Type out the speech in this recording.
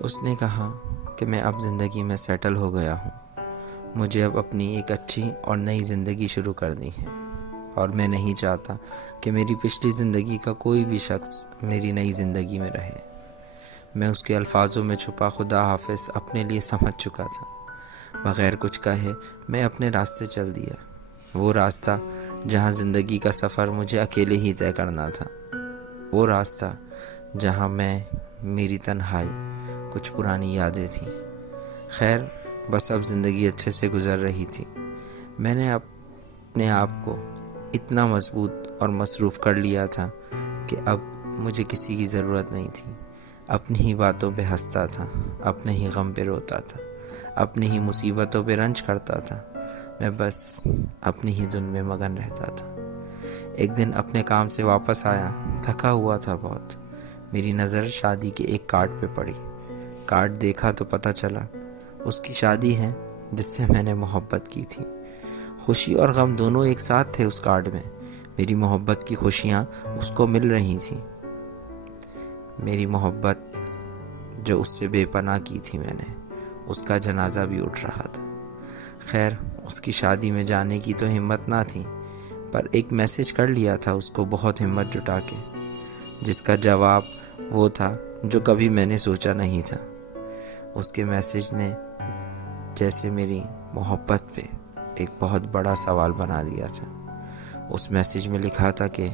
اس نے کہا کہ میں اب زندگی میں سیٹل ہو گیا ہوں، مجھے اب اپنی ایک اچھی اور نئی زندگی شروع کرنی ہے، اور میں نہیں چاہتا کہ میری پچھلی زندگی کا کوئی بھی شخص میری نئی زندگی میں رہے۔ میں اس کے الفاظوں میں چھپا خدا حافظ اپنے لیے سمجھ چکا تھا۔ بغیر کچھ کہے میں اپنے راستے چل دیا، وہ راستہ جہاں زندگی کا سفر مجھے اکیلے ہی طے کرنا تھا، وہ راستہ جہاں میں، میری تنہائی، کچھ پرانی یادیں تھیں۔ خیر، بس اب زندگی اچھے سے گزر رہی تھی۔ میں نے اپنے آپ کو اتنا مضبوط اور مصروف کر لیا تھا کہ اب مجھے کسی کی ضرورت نہیں تھی۔ اپنی ہی باتوں پہ ہنستا تھا، اپنے ہی غم پہ روتا تھا، اپنی ہی مصیبتوں پہ رنج کرتا تھا۔ میں بس اپنی ہی دھن میں مگن رہتا تھا۔ ایک دن اپنے کام سے واپس آیا، تھکا ہوا تھا بہت۔ میری نظر شادی کے ایک کارڈ پہ پڑی۔ کارڈ دیکھا تو پتہ چلا اس کی شادی ہے جس سے میں نے محبت کی تھی۔ خوشی اور غم دونوں ایک ساتھ تھے اس کارڈ میں۔ میری محبت کی خوشیاں اس کو مل رہی تھیں، میری محبت جو اس سے بے پناہ کی تھی میں نے، اس کا جنازہ بھی اٹھ رہا تھا۔ خیر، اس کی شادی میں جانے کی تو ہمت نہ تھی، پر ایک میسج کر لیا تھا اس کو بہت ہمت جٹا کے، جس کا جواب وہ تھا جو کبھی میں نے سوچا نہیں تھا۔ اس کے میسج نے جیسے میری محبت پہ ایک بہت بڑا سوال بنا دیا تھا۔ اس میسج میں لکھا تھا کہ